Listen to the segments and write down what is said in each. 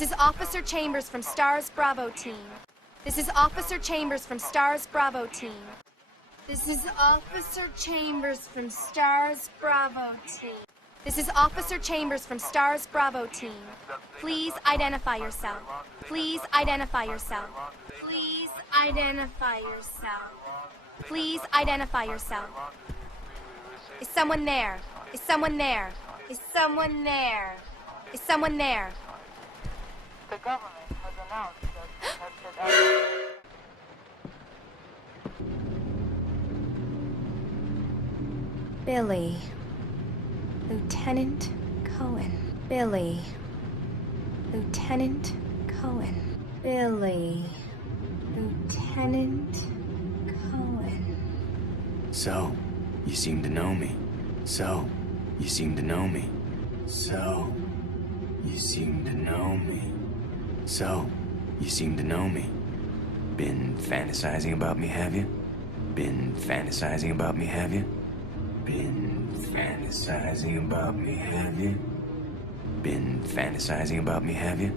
This is Officer Chambers from Stars Bravo Team. This is Officer Chambers from Stars Bravo Team. This is Officer Chambers from Stars Bravo Team. This is Officer Chambers from Stars Bravo Team. Please identify yourself. Please identify yourself. Please identify yourself. Please identify yourself. Is someone there? Is someone there? Is someone there? Is someone there? The government has announced that it has Billy. Lieutenant Cohen. Billy. Lieutenant Cohen. Billy. Lieutenant Cohen. So, you seem to know me. So, you seem to know me. So, you seem to know me. So, you seem to know me. Been fantasizing about me, have you? Been fantasizing about me, have you? Been fantasizing about me, have you? Been fantasizing about me, have you?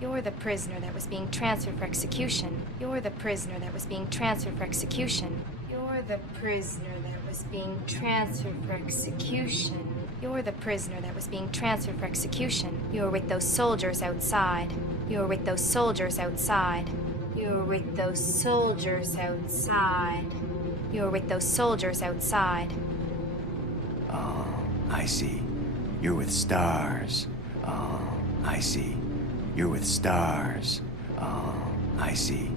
You're the prisoner that was being transferred for execution. You're the prisoner that was being transferred for execution. You're the prisoner that was being transferred for execution. You're the prisoner that was being transferred for execution. You're with those soldiers outside. You're with those soldiers outside. You're with those soldiers outside. You're with those soldiers outside. Oh, I see. You're with stars. Oh, I see. You're with stars. Oh, I see.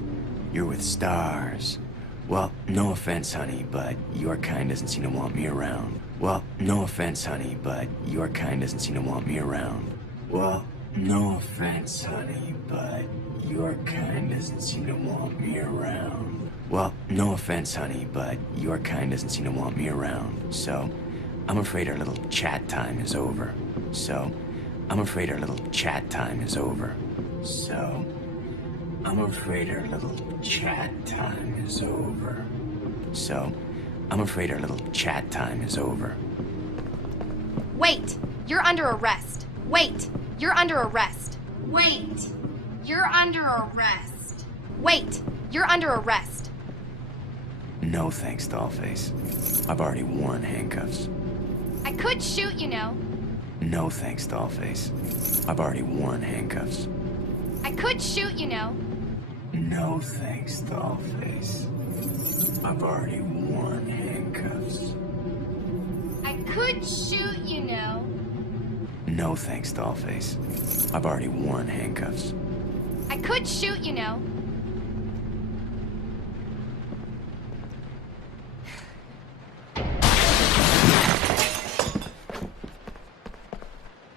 You're with stars. Well, no offense, honey, but your kind doesn't seem to want me around. Well, no offense, honey, but your kind doesn't seem to want me around. Well, no offense, honey, but your kind doesn't seem to want me around. Well, no offense, honey, but your kind doesn't seem to want me around. So, I'm afraid our little chat time is over. So, I'm afraid our little chat time is over. So, I'm afraid our little chat time is over. So, I'm afraid our little chat time is over. Wait! You're under arrest. Wait! You're under arrest. Wait! You're under arrest. Wait! You're under arrest. No thanks, Dollface. I've already worn handcuffs. I could shoot, you know. No thanks, Dollface. I've already worn handcuffs. I could shoot, you know. No thanks, Dollface. I've already worn handcuffs. I could shoot, you know. No thanks, Dollface. I've already worn handcuffs. I could shoot, you know.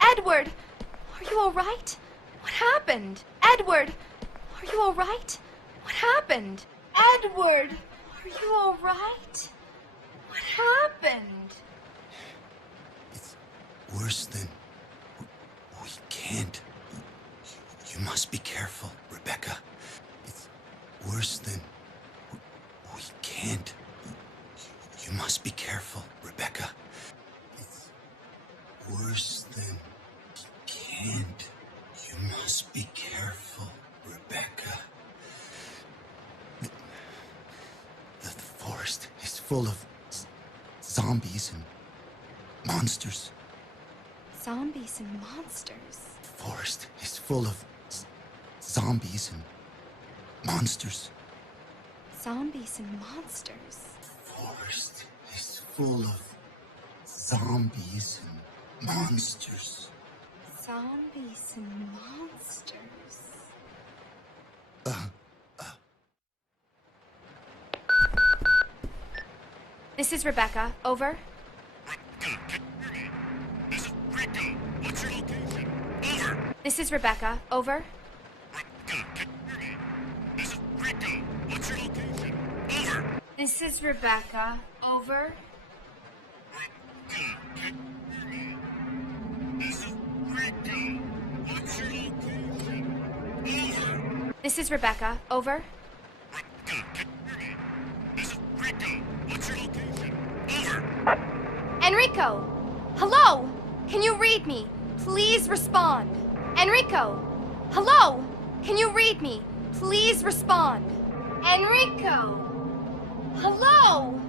Edward! Are you all right? What happened? Edward! Are you all right? What happened? Edward! Are you all right? What happened? It's worse than... We can't. You must be careful, Rebecca. It's worse than... We can't. You must be careful, Rebecca. It's worse than... Can't. You must be careful, Rebecca. The forest is full of zombies and monsters. Zombies and monsters. The forest is full of zombies and monsters. Zombies and monsters. The forest is full of zombies and monsters. Zombies and monsters. This is Rebecca. Over. This is Rico. What's your location? Over. This is Rebecca. Over. This is Rico. What's your location? Over. This is Rebecca. Over. This is Rico. What's your location? Over. This is Rebecca. Over. This is Rico. What's your location? Over. Enrico! Hello! Can you read me? Please respond. Enrico! Hello? Can you read me? Please respond. Enrico? Hello?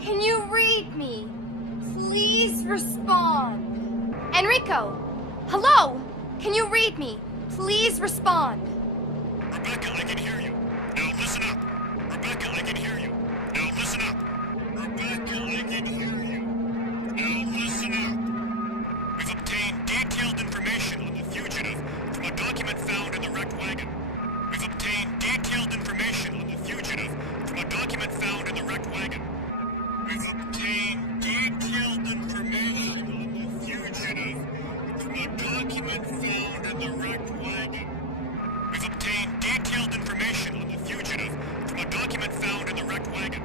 Can you read me? Please respond. Enrico? Hello? Can you read me? Please respond. Rebecca, I can hear you. Now listen up. Rebecca, I can hear you. Now listen up. Rebecca, I can hear you. Now listen up. We've obtained detailed information on the fugitive from a document found in the wrecked wagon. We've obtained detailed information on the fugitive from a document found in the wrecked wagon. We've obtained detailed information on the fugitive from a document found in the wrecked wagon. We've obtained detailed information on the fugitive from a document found in the wrecked wagon.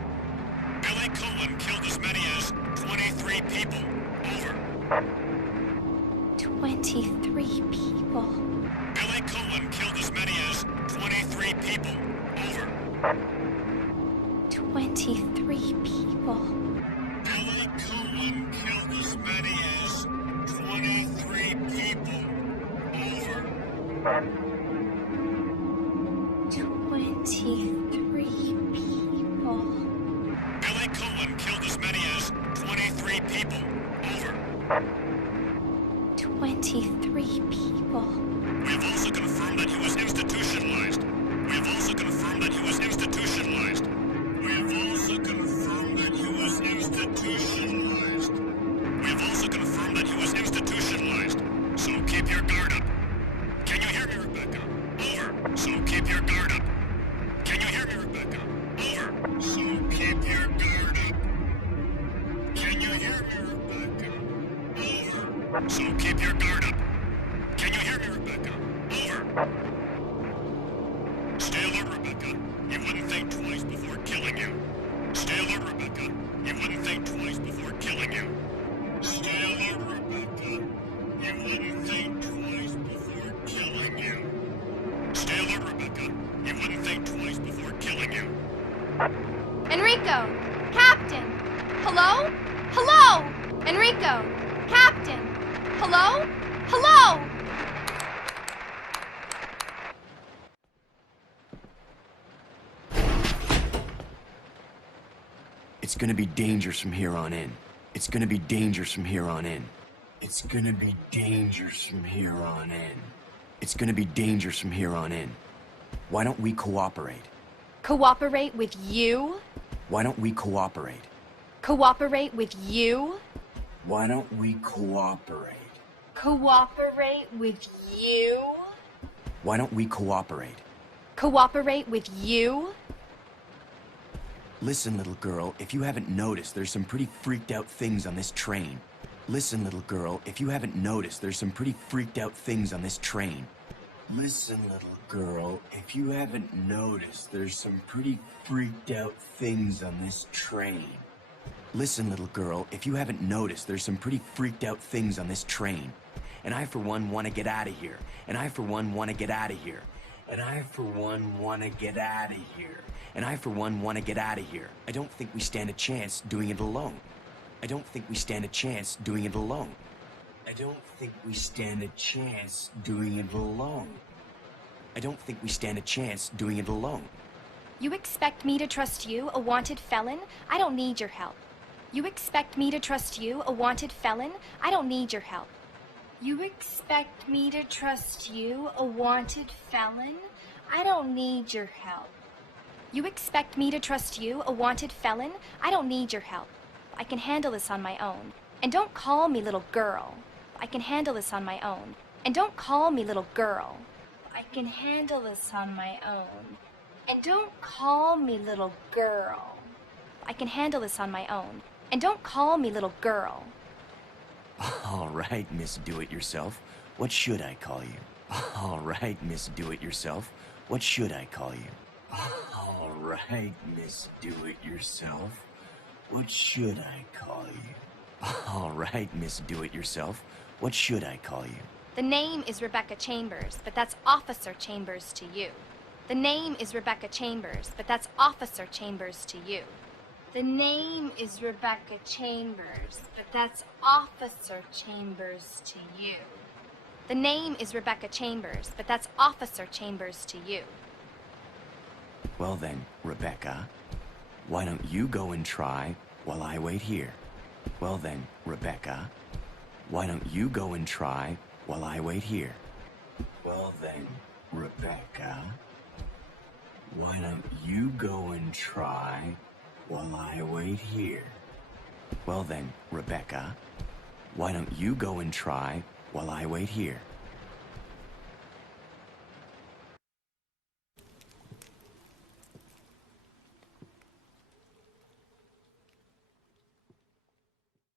Billy Cohen killed as many as 23 people. Over. 23 people. Billy Cohen killed as many as 23 people. Over. 23 people. Billy Cohen killed as many as 23 people. Over. 23 people. Billy Cohen killed as many as 23 people. Over. 23 people. We have also confirmed that he was institutionalized. We have also confirmed that he was institutionalized. We have also confirmed that he was institutionalized. We have also confirmed that he was institutionalized. So keep your guard up. Can you hear me, Rebecca? Over. So keep your guard up. Can you hear me, Rebecca? Over. So keep your guard up. Can you hear me, Rebecca? Over. So keep your guard up. Can you hear me, Rebecca? Over. Stay alert, Rebecca. You wouldn't think twice before killing you. Stay alert, Rebecca. You wouldn't think twice before killing you. Stay alert, Rebecca. You wouldn't think twice before killing you. Stay alert, Rebecca. You wouldn't think twice before killing you. Enrico! Captain! Hello? Hello! Enrico! Captain! Hello? Hello! It's gonna be dangerous from here on in. It's gonna be dangerous from here on in. It's gonna be dangerous from here on in. It's gonna be dangerous from here on in. Why don't we cooperate? Cooperate with you? Why don't we cooperate? Cooperate with you? Why don't we cooperate? Cooperate with you? Why don't we cooperate? Cooperate with you? Listen, little girl, if you haven't noticed, there's some pretty freaked out things on this train. Listen, little girl, if you haven't noticed, there's some pretty freaked out things on this train. Listen, little girl, if you haven't noticed, there's some pretty freaked out things on this train. Listen, little girl, if you haven't noticed, there's some pretty freaked out things on this train. And I, for one, want to get out of here. And I, for one, want to get out of here. And I, for one, want to get out of here. And I, for one, want to get out of here. I don't think we stand a chance doing it alone. I don't think we stand a chance doing it alone. I don't think we stand a chance doing it alone. I don't think we stand a chance doing it alone. You expect me to trust you, a wanted felon? I don't need your help. You expect me to trust you, a wanted felon? I don't need your help. You expect me to trust you, a wanted felon? I don't need your help. You expect me to trust you, a wanted felon? I don't need your help. I can handle this on my own. And don't call me little girl. I can handle this on my own. And don't call me little girl. I can handle this on my own. And don't call me little girl. I can handle this on my own. And don't call me little girl. All right, Miss Do-It-Yourself. What should I call you? All right, Miss Do-It-Yourself. What should I call you? All right, Miss Do-It-Yourself. What should I call you? All right, Miss Do-It-Yourself. What should I call you? The name is Rebecca Chambers, but that's Officer Chambers to you. The name is Rebecca Chambers, but that's Officer Chambers to you. The name is Rebecca Chambers, but that's Officer Chambers to you. The name is Rebecca Chambers, but that's Officer Chambers to you. Well then, Rebecca, why don't you go and try while I wait here? Well then, Rebecca, why don't you go and try while I wait here? Well then, Rebecca, why don't you go and try while I wait here? Well then, Rebecca, why don't you go and try while I wait here?